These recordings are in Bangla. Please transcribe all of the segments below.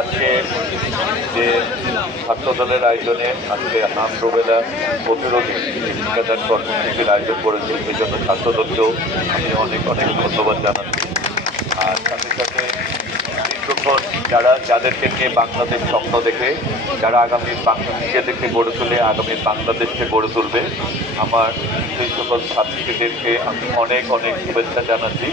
আজকে যে ছাত্র দলের আয়োজনে আজকে হাম রুবেলা প্রতিরোধী টিকাদান কর্মসূচির আয়োজন করেছে, সেই জন্য ছাত্র দলকেও আমি অনেক অনেক ধন্যবাদ জানাচ্ছি। আর সাথে সাথে দীর্ঘক্ষণ যাদেরকে নিয়ে বাংলাদেশ স্বপ্ন দেখে, যারা আগামীর নিজেদেরকে গড়ে তুলে আগামীর বাংলাদেশকে গড়ে তুলবে, আমার সেই সকল ছাত্রীদেরকে আমি অনেক অনেক শুভেচ্ছা জানাচ্ছি।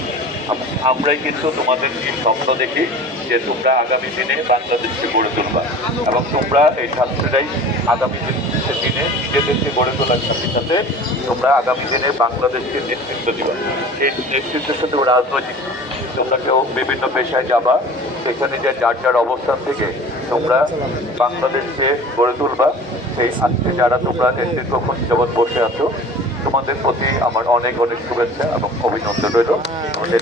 আমরাই কিন্তু তোমাদের এই স্বপ্ন দেখি যে তোমরা আগামী দিনে বাংলাদেশকে গড়ে তুলবা, এবং তোমরা এই ছাত্রীরাই আগামী দিনে নিজেদেরকে গড়ে তোলার সাথে সাথে তোমরা আগামী দিনে বাংলাদেশকে নেতৃত্ব দিবা। এই নেতৃত্বের সাথে রাজনৈতিক তোমরা কেউ বিভিন্ন পেশায় যাবা, সেখানে যে যার যার অবস্থান থেকে তোমরা বাংলাদেশকে গড়ে তুলবা। সেই আজকে যারা তোমরা দীর্ঘক্ষণ যাবৎ বসে আছো, তোমাদের প্রতি আমার অনেক অনেক শুভেচ্ছা এবং অভিনন্দন রইল। আমাদের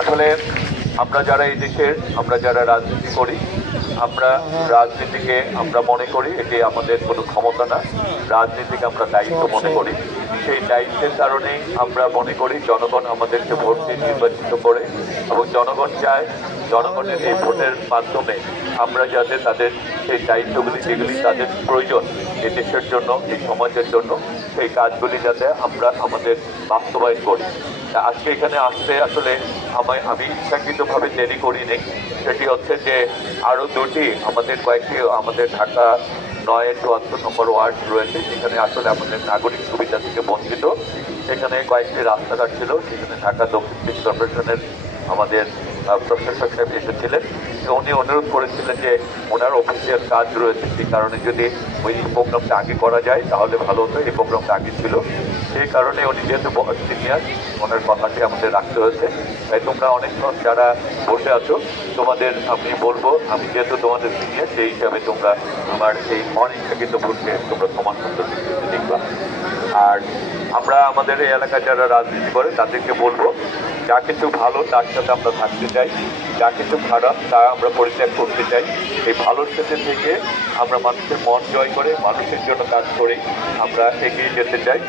আসলে আমরা যারা এই দেশের, আমরা যারা রাজনীতি করি, আমরা রাজনীতিকে আমরা মনে করি এটি আমাদের কোনো ক্ষমতা না, রাজনীতিকে আমরা দায়িত্ব মনে করি। সেই দায়িত্বের কারণেই আমরা মনে করি জনগণ আমাদেরকে ভোট দিয়ে নির্বাচিত করে, এবং জনগণ চায় জনগণের এই ভোটের মাধ্যমে আমরা যাতে তাদের সেই দায়িত্বগুলি যেগুলি তাদের প্রয়োজন এই দেশের জন্য, এই সমাজের জন্য, সেই কাজগুলি যাতে আমরা আমাদের বাস্তবায়ন করি। আজকে এখানে আসতে আসলে আমি ইচ্ছাকৃতভাবে দেরি করিনি। সেটি হচ্ছে যে আরও দুটি কয়েকটি আমাদের ঢাকা ৯-৭ নম্বর ওয়ার্ড রয়েছে, যেখানে আসলে আমাদের নাগরিক সুবিধা থেকে বঞ্চিত। সেখানে কয়েকটি রাস্তাঘাট ছিল, সেখানে ঢাকা দক্ষিণ সিটি কর্পোরেশনের আমাদের প্রশাসক সাহেব এসেছিলেন। উনি অনুরোধ করেছিলেন যে ওনার অফিসিয়াল কাজ রয়েছে, সেই কারণে যদি ওই প্রোগ্রামটা আগে করা যায় তাহলে ভালো হতো। এই প্রোগ্রামটা আগে ছিল, সেই কারণে উনি যেহেতু সিনিয়র, ওনার কথাটি আমাদের রাখতে হয়েছে। তাই তোমরা অনেকক্ষণ যারা বসে আছো, তোমাদের আমি বলবো, আমি যেহেতু তোমাদের সিনিয়র, সেই হিসাবে তোমরা আমার এই অনিচ্ছাকৃত ভোটকে তোমরা সমান সুন্দর দেখবা। আর আমরা আমাদের এই এলাকায় যারা রাজনীতি করে তাদেরকে বলবো, যা কিছু ভালো তার সাথে আমরা থাকতে চাই, যা কিছু খারাপ তা আমরা পরিত্যাগ করতে চাই। এই ভালোর সাথে থেকে আমরা মানুষের মন জয় করে মানুষের জন্য কাজ করে আমরা এগিয়ে যেতে চাই।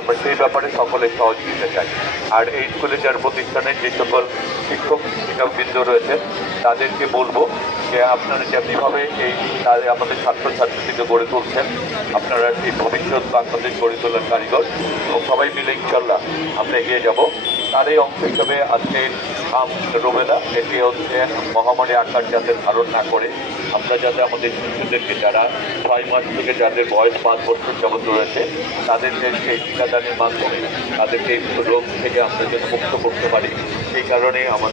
আমরা সেই ব্যাপারে সকলের সহযোগিতা চাই। আর এই স্কুলে যার প্রতিষ্ঠানের যে সকল শিক্ষকবৃন্দ রয়েছেন তাদেরকে বলবো যে আপনারা যেমনিভাবে আমাদের ছাত্রছাত্রীকে গড়ে তুলছেন, আপনারা এই ভবিষ্যৎ বাংলাদেশ গড়ে তোলার কারিগর, এবং সবাই মিলে ইনশাল্লাহ আমরা এগিয়ে যাব। তার এই অংশ হিসাবে আজকে হাম রুবেলা, এটি হচ্ছে মহামারী আকার যাতে ধারণ না করে আমরা যাতে আমাদের শিশুদেরকে, যারা 6 মাস থেকে যাদের বয়স 5 বছর যাবত রয়েছে, তাদেরকে সেই টিকাদানের মাধ্যমে তাদেরকে এই রোগ থেকে আমরা যেন মুক্ত করতে পারি। সেই কারণে আমাদের